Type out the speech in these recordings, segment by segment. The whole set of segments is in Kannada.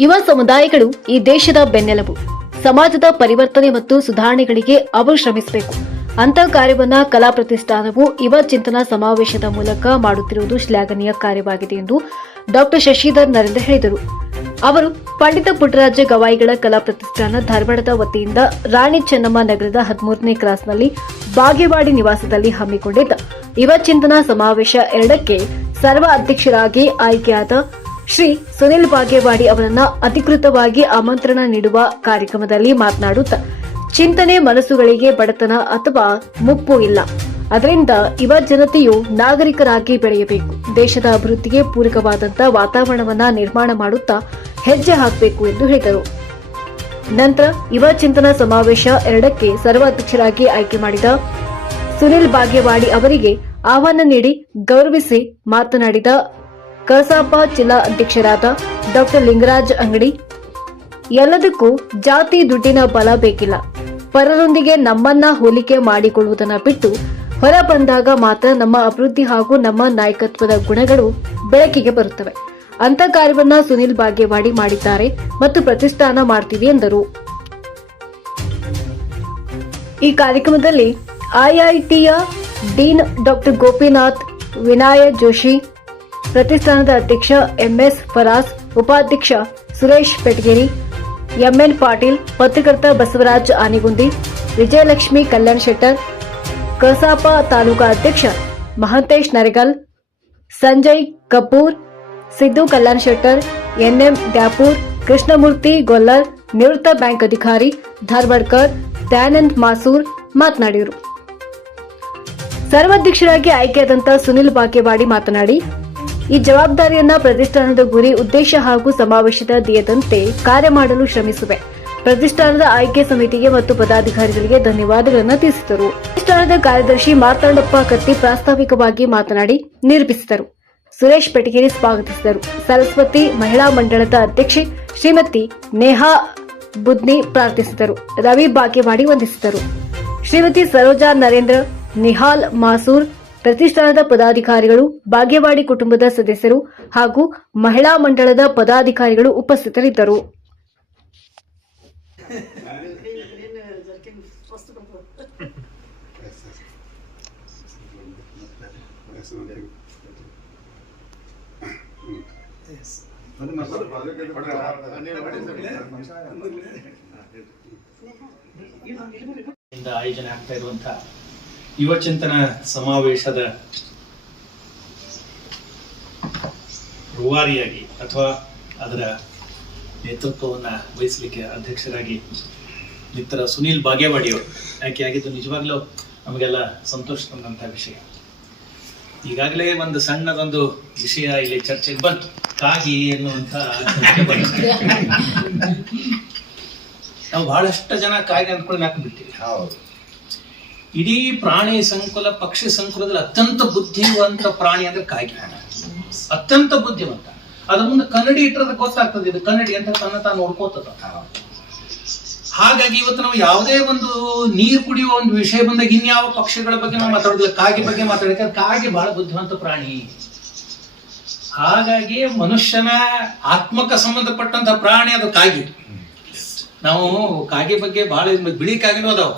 ಯುವ ಸಮುದಾಯಗಳು ಈ ದೇಶದ ಬೆನ್ನೆಲುಬು. ಸಮಾಜದ ಪರಿವರ್ತನೆ ಮತ್ತು ಸುಧಾರಣೆಗಳಿಗೆ ಅವರು ಶ್ರಮಿಸಬೇಕು. ಅಂತ ಕಾರ್ಯವನ್ನ ಕಲಾ ಪ್ರತಿಷ್ಠಾನವು ಯುವ ಚಿಂತನಾ ಸಮಾವೇಶದ ಮೂಲಕ ಮಾಡುತ್ತಿರುವುದು ಶ್ಲಾಘನೀಯ ಕಾರ್ಯವಾಗಿದೆ ಎಂದು ಡಾಕ್ಟರ್ ಶಶಿಧರ್ ನರೇಂದ್ರ ಹೇಳಿದರು. ಅವರು ಪಂಡಿತ ಪುಟ್ಟರಾಜ ಗವಾಯಿಗಳ ಕಲಾ ಪ್ರತಿಷ್ಠಾನ ಧಾರವಾಡದ ವತಿಯಿಂದ ರಾಣಿ ಚೆನ್ನಮ್ಮ ನಗರದ ಹದಿಮೂರನೇ ಕ್ರಾಸ್ನಲ್ಲಿ ಬಾಗೇವಾಡಿ ನಿವಾಸದಲ್ಲಿ ಹಮ್ಮಿಕೊಂಡಿದ್ದ. ಯುವ ಚಿಂತನಾ ಸಮಾವೇಶ ಎರಡಕ್ಕೆ ಸರ್ವ ಅಧ್ಯಕ್ಷರಾಗಿ ಆಯ್ಕೆಯಾದ ಶ್ರೀ ಸುನಿಲ್ ಬಾಗೇವಾಡಿ ಅವರನ್ನ ಅಧಿಕೃತವಾಗಿ ಆಮಂತ್ರಣ ನೀಡುವ ಕಾರ್ಯಕ್ರಮದಲ್ಲಿ ಮಾತನಾಡುತ್ತಾ, ಚಿಂತನೆ ಮನಸ್ಸುಗಳಿಗೆ ಬಡತನ ಅಥವಾ ಮುಪ್ಪು ಇಲ್ಲ. ಅದರಿಂದ ಯುವ ಜನತೆಯು ನಾಗರಿಕರಾಗಿ ಬೆಳೆಯಬೇಕು. ದೇಶದ ಅಭಿವೃದ್ಧಿಗೆ ಪೂರಕವಾದಂತ ವಾತಾವರಣವನ್ನ ನಿರ್ಮಾಣ ಮಾಡುತ್ತಾ ಹೆಜ್ಜೆ ಹಾಕಬೇಕು ಎಂದು ಹೇಳಿದರು. ನಂತರ ಯುವ ಚಿಂತನಾ ಸಮಾವೇಶ ಎರಡಕ್ಕೆ ಸರ್ವಾಧ್ಯಕ್ಷರಾಗಿ ಆಯ್ಕೆ ಮಾಡಿದ ಸುನಿಲ್ ಬಾಗೇವಾಡಿ ಅವರಿಗೆ ಆಹ್ವಾನ ನೀಡಿ ಗೌರವಿಸಿ ಮಾತನಾಡಿದ ಕಸಾಪ ಜಿಲ್ಲಾ ಅಧ್ಯಕ್ಷರಾದ ಡಾಕ್ಟರ್ ಲಿಂಗರಾಜ್ ಅಂಗಡಿ. ಎಲ್ಲದಕ್ಕೂ ಜಾತಿ ದುಡ್ಡಿನ ಬಲ ಬೇಕಿಲ್ಲ. ಪರರೊಂದಿಗೆ ನಮ್ಮನ್ನ ಹೋಲಿಕೆ ಮಾಡಿಕೊಳ್ಳುವುದನ್ನ ಬಿಟ್ಟು ಹೊರ ಬಂದಾಗ ಮಾತ್ರ ನಮ್ಮ ಅಭಿವೃದ್ಧಿ ಹಾಗೂ ನಮ್ಮ ನಾಯಕತ್ವದ ಗುಣಗಳು ಬೆಳಕಿಗೆ ಬರುತ್ತವೆ. ಅಂತ ಕಾರ್ಯವನ್ನ ಸುನಿಲ್ ಬಾಗೇವಾಡಿ ಮಾಡಿದ್ದಾರೆ ಮತ್ತು ಪ್ರತಿಷ್ಠಾನ ಮಾಡ್ತೀವಿ ಎಂದರು. ಈ ಕಾರ್ಯಕ್ರಮದಲ್ಲಿ ಐಐಟಿಯ ಡೀನ್ ಡಾಕ್ಟರ್ ಗೋಪಿನಾಥ್, ವಿನಾಯಕ್ ಜೋಶಿ ಪ್ರತಿಷ್ಠಾನದ ಅಧ್ಯಕ್ಷ ಎಂಎಸ್ ಫರಾಸ್ ಉಪಾಧ್ಯಕ್ಷ ಸುರೇಶ್ ಪೆಟ್ಗೇರಿ, ಎಂಎನ್ ಪಾಟೀಲ್, ಪತ್ರಕರ್ತ ಬಸವರಾಜ್ ಆನಿಗುಂದಿ, ವಿಜಯಲಕ್ಷ್ಮಿ ಕಲ್ಯಾಣ್ ಶೆಟ್ಟರ್, ಕಸಾಪ ತಾಲೂಕಾ ಅಧ್ಯಕ್ಷ ಮಹಂತೇಶ್ ನರೆಗಲ್, ಸಂಜಯ್ ಕಪೂರ್, ಸಿದ್ದು ಕಲ್ಯಾಣ್ ಶೆಟ್ಟರ್, ಎನ್ಎಂ ದ್ಯಾಪೂರ್, ಕೃಷ್ಣಮೂರ್ತಿ ಗೊಲ್ಲರ್, ನಿವೃತ್ತ ಬ್ಯಾಂಕ್ ಅಧಿಕಾರಿ ಧಾರವಾಡ್ಕರ್, ದಯಾನಂದ್ ಮಾಸೂರ್ ಮಾತನಾಡಿದರು. ಸರ್ವಾಧ್ಯಕ್ಷರಾಗಿ ಆಯ್ಕೆಯಾದಂತಹ ಸುನಿಲ್ ಬಾಕೇವಾಡಿ ಮಾತನಾಡಿ ಈ ಜವಾಬ್ದಾರಿಯನ್ನ ಪ್ರತಿಷ್ಠಾನದ ಗುರಿ, ಉದ್ದೇಶ ಹಾಗೂ ಸಮಾವೇಶದ ಧ್ಯೇಯದಂತೆ ಕಾರ್ಯ ಮಾಡಲು ಶ್ರಮಿಸುವೆ. ಪ್ರತಿಷ್ಠಾನದ ಆಯ್ಕೆ ಸಮಿತಿಗೆ ಮತ್ತು ಪದಾಧಿಕಾರಿಗಳಿಗೆ ಧನ್ಯವಾದಗಳನ್ನು ತಿಳಿಸಿದರು. ಪ್ರತಿಷ್ಠಾನದ ಕಾರ್ಯದರ್ಶಿ ಮಾರ್ತಾಂಡಪ್ಪ ಕತ್ತಿ ಪ್ರಾಸ್ತಾವಿಕವಾಗಿ ಮಾತನಾಡಿ ನಿರೂಪಿಸಿದರು. ಸುರೇಶ್ ಪೆಟಗೇರಿ ಸ್ವಾಗತಿಸಿದರು. ಸರಸ್ವತಿ ಮಹಿಳಾ ಮಂಡಳದ ಅಧ್ಯಕ್ಷೆ ಶ್ರೀಮತಿ ನೇಹಾ ಬುದ್ನಿ ಪ್ರಾರ್ಥಿಸಿದರು. ರವಿ ಬಾಗೇವಾಡಿ ವಂದಿಸಿದರು. ಶ್ರೀಮತಿ ಸರೋಜಾ ನರೇಂದ್ರ, ನಿಹಾಲ್ ಮಾಸೂರ್ ಪ್ರತಿಷ್ಠಾನದ ಪದಾಧಿಕಾರಿಗಳು ಬಾಗೇವಾಡಿ ಕುಟುಂಬದ ಸದಸ್ಯರು ಹಾಗೂ ಮಹಿಳಾ ಮಂಡಳದ ಪದಾಧಿಕಾರಿಗಳು ಉಪಸ್ಥಿತರಿದ್ದರು. ಆಯೋಜನೆ ಆಗ್ತಾ ಇರುವಂತ ಯುವ ಚಿಂತನ ಸಮಾವೇಶದ ರೂವಾರಿಯಾಗಿ ಅಥವಾ ಅದರ ನೇತೃತ್ವವನ್ನು ವಹಿಸಲಿಕ್ಕೆ ಅಧ್ಯಕ್ಷರಾಗಿ ಮಿತ್ರ ಸುನೀಲ್ ಬಾಗೇವಾಡಿಯವರು. ಆಯ್ಕೆಯಾಗಿದ್ದು ನಿಜವಾಗ್ಲೂ ನಮಗೆಲ್ಲ ಸಂತೋಷ ತಂದಂಥ ವಿಷಯ. ಈಗಾಗಲೇ ಒಂದು ಸಣ್ಣದೊಂದು ವಿಷಯ ಇಲ್ಲಿ ಚರ್ಚೆಗೆ ಬಂತು. ಕಾಗಿ ಎನ್ನುವಂಥ. ನಾವು ಬಹಳಷ್ಟು ಜನ ಕಾಯಿಲೆ ಅಂದ್ಕೊಂಡು ಹಾಕಿಬಿಡ್ತೀವಿ ಇಡೀ ಪ್ರಾಣಿ ಸಂಕುಲ, ಪಕ್ಷಿ ಸಂಕುಲದಲ್ಲಿ ಅತ್ಯಂತ ಬುದ್ಧಿವಂತ ಪ್ರಾಣಿ ಅಂದ್ರೆ ಕಾಗೆ. ಅತ್ಯಂತ ಬುದ್ಧಿವಂತ. ಅದ್ರ ಮುಂದೆ ಕನ್ನಡಿ ಇಟ್ಟರೆ ಗೊತ್ತಾಗ್ತದೆ, ಇದು ಕನ್ನಡಿ ಅಂತ ತನ್ನ ತಾನು ನೋಡ್ಕೋತದ. ಹಾಗಾಗಿ ಇವತ್ತು ನಾವು ಯಾವುದೇ ಒಂದು ನೀರು ಕುಡಿಯುವ ಒಂದು ವಿಷಯ ಬಂದಾಗ ಇನ್ಯಾವ ಪಕ್ಷಿಗಳ ಬಗ್ಗೆ ನಾವು ಮಾತಾಡೋದಿಲ್ಲ, ಕಾಗಿ ಬಗ್ಗೆ ಮಾತಾಡಕ್ಕೆ ಕಾಗಿ ಬಹಳ ಬುದ್ಧಿವಂತ ಪ್ರಾಣಿ. ಹಾಗಾಗಿ ಮನುಷ್ಯನ ಆತ್ಮಕ್ಕೆ ಸಂಬಂಧಪಟ್ಟಂತ ಪ್ರಾಣಿ ಅದು ಕಾಗಿ. ನಾವು ಕಾಗೆ ಬಗ್ಗೆ ಬಹಳ ಬಿಳಿ ಕಾಗಿನೂ ಅದಾವ.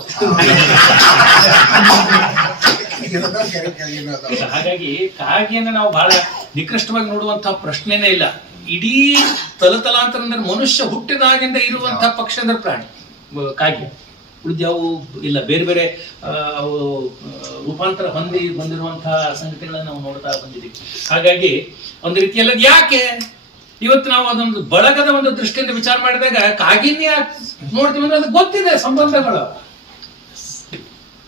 ಹಾಗಾಗಿ ಕಾಗೆಯನ್ನ ನಾವು ಬಹಳ ನಿಕೃಷ್ಟವಾಗಿ ನೋಡುವಂತಹ ಪ್ರಶ್ನೆನೇ ಇಲ್ಲ. ಇಡೀ ತಲತಲಾಂತರ ಅಂದ್ರೆ ಮನುಷ್ಯ ಹುಟ್ಟಿದಾಗಿಂದ ಇರುವಂತಹ ಪಕ್ಷ ಅಂದ್ರೆ ಪ್ರಾಣಿ ಕಾಗೆ. ಉಳಿದ್ಯಾವು ಇಲ್ಲ. ಬೇರೆ ಬೇರೆ ರೂಪಾಂತರ ಹೊಂದಿ ಬಂದಿರುವಂತಹ ಸಂಗತಿಗಳನ್ನ ನಾವು ನೋಡ್ತಾ ಬಂದಿದ್ದೀವಿ. ಹಾಗಾಗಿ ಒಂದು ರೀತಿಯಲ್ಲಿ ಯಾಕೆ ಇವತ್ತು ನಾವು ಅದೊಂದು ಬಳಗದ ಒಂದು ದೃಷ್ಟಿಯಿಂದ ವಿಚಾರ ಮಾಡಿದಾಗ ಕಾಗಿನ್ಯ ನೋಡ್ತೀವಿ ಅಂದ್ರೆ ಅದು ಗೊತ್ತಿದೆ ಸಂಬಂಧಗಳು.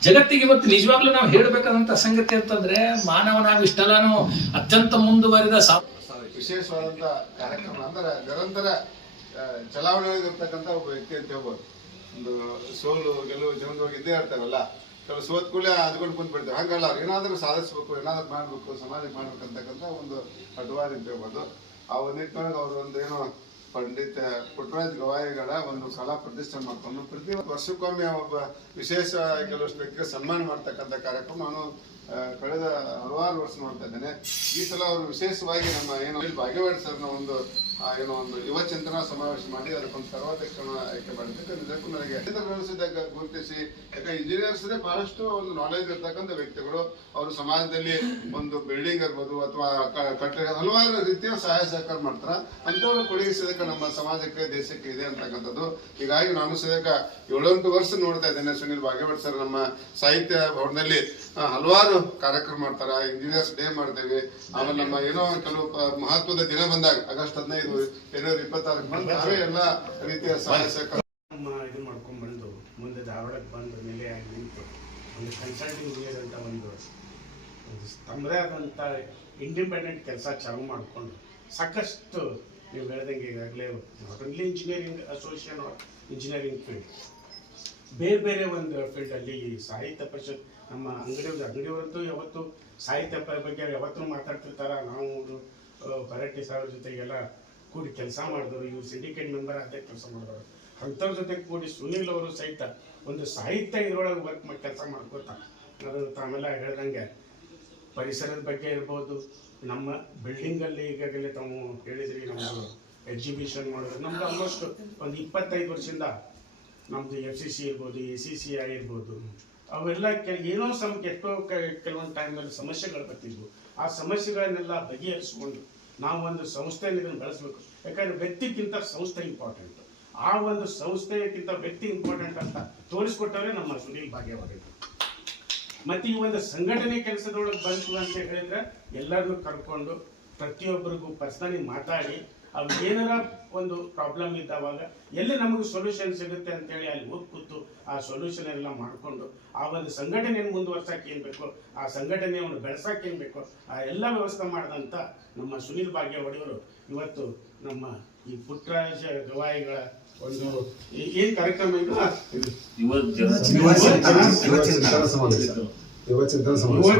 ಜಗತ್ತಿಗೆ ಇವತ್ತು ನಿಜವಾಗ್ಲೂ ನಾವು ಹೇಳಬೇಕಾದಂತ ಸಂಗತಿ ಅಂತಂದ್ರೆ ಮಾನವನಾಗಿ ಇಷ್ಟೆಲ್ಲಾನು ಅತ್ಯಂತ ಮುಂದುವರಿದ ಸಾ ವಿಶೇಷವಾದಂತ ಕಾರ್ಯಕ್ರಮ ಅಂದ್ರೆ ನಿರಂತರ ಚಲಾವಣೆಯಲ್ಲಿರ್ತಕ್ಕಂಥ ಒಬ್ಬ ವ್ಯಕ್ತಿ ಅಂತ ಹೇಳ್ಬೋದು. ಒಂದು ಸೋಲು, ಗೆಲುವು, ಜೀವನದೊಳಗೆ ಇದ್ದೇ ಇರ್ತಾವಲ್ಲ ಕೆಲವು ಸೋತ್ ಕೂಡ ಅದ್ಕೊಂಡು ಕುಂತ್ ಬಿಡ್ತೇವೆ ಹಂಗಲ್ಲ, ಏನಾದ್ರೂ ಸಾಧಿಸ್ಬೇಕು, ಏನಾದ್ರೂ ಮಾಡ್ಬೇಕು ಸಮಾಜಕ್ಕೆ ಮಾಡ್ಬೇಕು ಅಂತಕ್ಕಂಥ ಒಂದು ಅಡ್ವಾದ ಅಂತ ಹೇಳ್ಬೋದು. ಆ ಒಂದು ನಿಟ್ಟಿನೊಳಗೆ ಅವ್ರು ಒಂದು ಏನೋ ಪಂಡಿತ ಪುಟ್ಟರಾಜ್ ಗವಾಯಿಗಳ ಒಂದು ಕಲಾ ಪ್ರತಿಷ್ಠೆ ಮಾಡಿಕೊಂಡು ಪ್ರತಿ ವರ್ಷಕ್ಕೊಮ್ಮೆ ಒಬ್ಬ ವಿಶೇಷ ಕೆಲವಷ್ಟು ವ್ಯಕ್ತಿಗೆ ಸನ್ಮಾನ ಮಾಡ್ತಕ್ಕಂಥ ಕಾರ್ಯಕ್ರಮ ನಾನು ಆ, ಕಳೆದ ಹಲವಾರು ವರ್ಷ ಮಾಡ್ತಾ ಇದ್ದೇನೆ. ಈ ಸಲ ಅವರು ವಿಶೇಷವಾಗಿ ನಮ್ಮ ಏನು ಭಾಗ್ಯವಾಡಿ ಸರ್ನ ಒಂದು ಏನು ಒಂದು ಯುವ ಚಿಂತನಾ ಸಮಾವೇಶ ಮಾಡಿ ಅದಕ್ಕೊಂದು ಸರ್ವಾಧ್ಯಕ್ಷರನ್ನ ಆಯ್ಕೆ ಮಾಡಿದ್ದಕ್ಕೆ ನಿಜಕ್ಕೂ ನನಗೆ. ವ್ಯವಸ್ಥೆದಾಗ ಗುರುತಿಸಿ ಯಾಕೆ ಇಂಜಿನಿಯರ್ಸ್ ಬಹಳಷ್ಟು ಒಂದು ನಾಲೆಜ್ ಇರ್ತಕ್ಕಂಥ ವ್ಯಕ್ತಿಗಳು ಅವರು ಸಮಾಜದಲ್ಲಿ ಒಂದು ಬಿಲ್ಡಿಂಗ್ ಇರ್ಬೋದು ಅಥವಾ ಕಟ್ಟಡ ಹಲವಾರು ರೀತಿಯ ಸಹಾಯ ಸಹಕಾರ ಮಾಡ್ತಾರ. ಅಂಥವ್ರು ಕೊಡುಗೆ ಸದಕ ನಮ್ಮ ಸಮಾಜಕ್ಕೆ ದೇಶಕ್ಕೆ ಇದೆ ಅಂತಕ್ಕಂಥದ್ದು. ಹೀಗಾಗಿ ನಾನು ಸದ್ಯಕ ಏಳೆಂಟು ವರ್ಷ ನೋಡ್ತಾ ಇದ್ದೇನೆ ಸುನಿಲ್ ಭಾಗ್ಯವಟ್ ಸರ್ ನಮ್ಮ ಸಾಹಿತ್ಯ ಭವನದಲ್ಲಿ. ಹಲವಾರು ಕಾರ್ಯಕ್ರಮ ಮಾಡ್ತಾರೆ ಇಂಜಿನಿಯರ್ಸ್ ಡೇ ಮಾಡ್ತೇವೆ. ಆಮೇಲೆ ನಮ್ಮ ಏನೋ ಕೆಲವು ಮಹತ್ವದ ದಿನ ಬಂದಾಗ ಆಗಸ್ಟ್ ಹದಿನೈದು ಜನವರಿ ಇಪ್ಪತ್ತಾರಕ್ಕೆ ಬಂದು ಎಲ್ಲ ರೀತಿಯ ಸಹಾಯ ಇದು ಮಾಡ್ಕೊಂಡು ಬಂದು ಮುಂದೆ ಧಾರವಾಡಕ್ಕೆ ಬಂದು ನೆಲೆಯಾಗಿ ನಿಂತು ಒಂದು ಕನ್ಸಲ್ಟಿಂಗ್ ಅಂತ ಒಂದು ತಮ್ಮದೇ ಆದಂಥ ಇಂಡಿಪೆಂಡೆಂಟ್ ಕೆಲಸ ಚಾಲೂ ಮಾಡಿಕೊಂಡು ಸಾಕಷ್ಟು ನೀವು ಹೇಳ್ದಂಗೆ ಈಗಾಗಲೇ not only engineering association engineering field ಬೇರೆ ಬೇರೆ ಒಂದು ಫೀಲ್ಡಲ್ಲಿ ಈ ಸಾಹಿತ್ಯ ಪರಿಷತ್, ನಮ್ಮ ಅಂಗಡಿ, ಅಂಗಡಿಯವರಂತೂ ಯಾವತ್ತು ಸಾಹಿತ್ಯ ಬಗ್ಗೆ ಯಾವತ್ತೂ ಮಾತಾಡ್ತಿರ್ತಾರ. ನಾವು ಪರಟ್ಟಿ ಸಾವಿರ ಜೊತೆಗೆಲ್ಲ ಕೂಡಿ ಕೆಲಸ ಮಾಡಿದ್ರು ಇವ್ರು ಸಿಂಡಿಕೇಟ್ ಮೆಂಬರ್ ಅದೇ ಕೆಲಸ ಮಾಡಿದ್ರು ಅಂಥವ್ರ ಜೊತೆ ಕೂಡಿ ಸುನೀಲ್ ಅವರು ಸಹಿತ ಒಂದು ಸಾಹಿತ್ಯ ಇದರೊಳಗೆ ವರ್ಕ್ ಮಾಡಿ ಕೆಲಸ ಮಾಡ್ಕೋತ. ಅದು ತಾವೆಲ್ಲ ಹೇಳ್ದಂಗೆ ಪರಿಸರದ ಬಗ್ಗೆ ಇರ್ಬೋದು ನಮ್ಮ ಬಿಲ್ಡಿಂಗಲ್ಲಿ ಈಗಾಗಲೇ ತಾವು ಹೇಳಿದ್ರಿ ನಮ್ಮದು ಎಕ್ಸಿಬಿಷನ್ ಮಾಡೋದು. ನಮ್ದು ಆಲ್ಮೋಸ್ಟ್ ಒಂದು ಇಪ್ಪತ್ತೈದು ವರ್ಷದಿಂದ ನಮ್ದು ಎಫ್ ಸಿ ಸಿ ಇರ್ಬೋದು ಎ ಸಿ ಸಿ ಐ ಇರ್ಬೋದು. ಅವೆಲ್ಲ ಕೆ ಏನೋ ಸಮ ಎಷ್ಟೋ ಕೆಲವೊಂದು ಟೈಮಲ್ಲಿ ಸಮಸ್ಯೆಗಳು ಬರ್ತಿದ್ವು. ಆ ಸಮಸ್ಯೆಗಳನ್ನೆಲ್ಲ ಬಗೆಹರಿಸ್ಕೊಂಡು ನಾವು ಒಂದು ಸಂಸ್ಥೆಯನ್ನು ಇದನ್ನು ಬೆಳೆಸಬೇಕು. ಯಾಕಂದ್ರೆ ವ್ಯಕ್ತಿಗಿಂತ ಸಂಸ್ಥೆ ಇಂಪಾರ್ಟೆಂಟ್ ಆ ಒಂದು ಸಂಸ್ಥೆಗಿಂತ ವ್ಯಕ್ತಿ ಇಂಪಾರ್ಟೆಂಟ್ ಅಂತ ತೋರಿಸ್ಕೊಟ್ಟವರೇ ನಮ್ಮ ಸುನೀಲ್ ಭಾಗ್ಯವಾಗಿದೆ ಮತ್ತೆ ಈ ಒಂದು ಸಂಘಟನೆ ಕೆಲಸದೊಳಗೆ ಬಂತು ಅಂತ ಹೇಳಿದ್ರೆ ಎಲ್ಲರನ್ನು ಕರ್ಕೊಂಡು ಪ್ರತಿಯೊಬ್ಬರಿಗೂ ಪರ್ಸನಲಿ ಮಾತಾಡಿ ಅವು ಏನಾರ ಒಂದು ಪ್ರಾಬ್ಲಮ್ ಇದ್ದಾವಾಗ ಎಲ್ಲಿ ನಮಗೆ ಸೊಲ್ಯೂಷನ್ ಸಿಗುತ್ತೆ ಅಂತೇಳಿ ಅಲ್ಲಿ ಹೋಗಿ ಕೂತು ಆ ಸೊಲ್ಯೂಷನ್ ಎಲ್ಲ ಮಾಡಿಕೊಂಡು ಆ ಒಂದು ಸಂಘಟನೆ ಮುಂದುವರ್ಸಕ್ಕೆ ಏನ್ ಬೇಕು ಆ ಸಂಘಟನೆಯನ್ನು ಬೆಳೆಸಕ್ಕೆ ಏನ್ ಬೇಕು ಆ ಎಲ್ಲ ವ್ಯವಸ್ಥೆ ಮಾಡಿದಂಥ ನಮ್ಮ ಸುನೀಲ್ ಭಾಗ್ಯ ಒಡೆಯವರು ಇವತ್ತು ನಮ್ಮ ಈ ಪುಟ್ಟರಾಜ ಗವಾಯಿಗಳ ಒಂದು ಏನು ಏನ್ ಕಾರ್ಯಕ್ರಮ ಇದು? ಯುವ ಯುವ